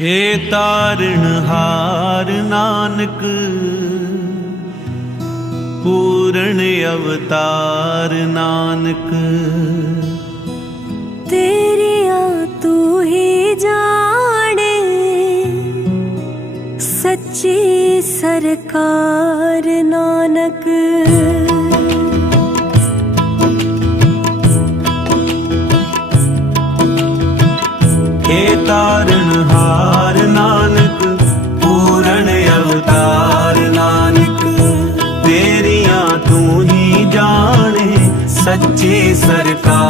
ਹੇ ਤਾਰਣ ਹਾਰ ਨਾਨਕ ਪੂਰਨ ਅਵਤਾਰ ਨਾਨਕ। ਤੇਰੀਆਂ ਤੂੰ ਹੀ ਜਾਣੇ ਸੱਚੀ ਸਰਕਾਰ ਨਾਨਕ। सच्ची सरकार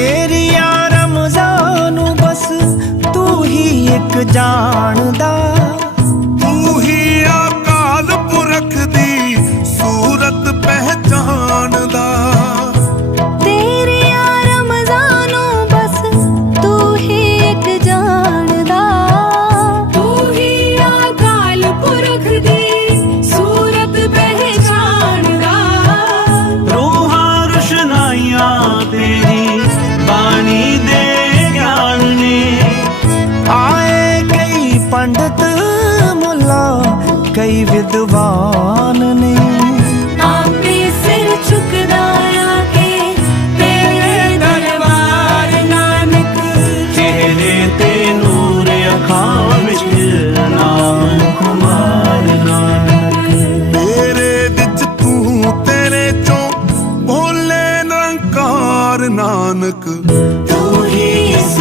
ਤੇਰੀ ਆ ਰਮਜ਼ਾਨ ਬਸ ਤੂੰ ਹੀ ਇੱਕ ਜਾਣਦਾ ਕਈ ਵਿਦਵਾਨ ਨੇ। ਆਪੇ ਸਿਰ ਝੁਕਦਾ ਆ ਕੇ ਤੇਰੇ ਦਰਬਾਰ ਨਾਨਕ। ਚਿਹਰੇ ਤੇ ਨੂਰ ਅੱਖਾਂ ਵਿੱਚ ਨਾਮ ਕੁਮਾਰ ਨਾਨਕ। ਤੇਰੇ ਵਿੱਚ ਤੂੰ ਤੇਰੇ ਚੋਂ ਬੋਲੇ ਨਿਰੰਕਾਰ ਨਾਨਕ। ਤੂੰ ਹੀ ਇਸ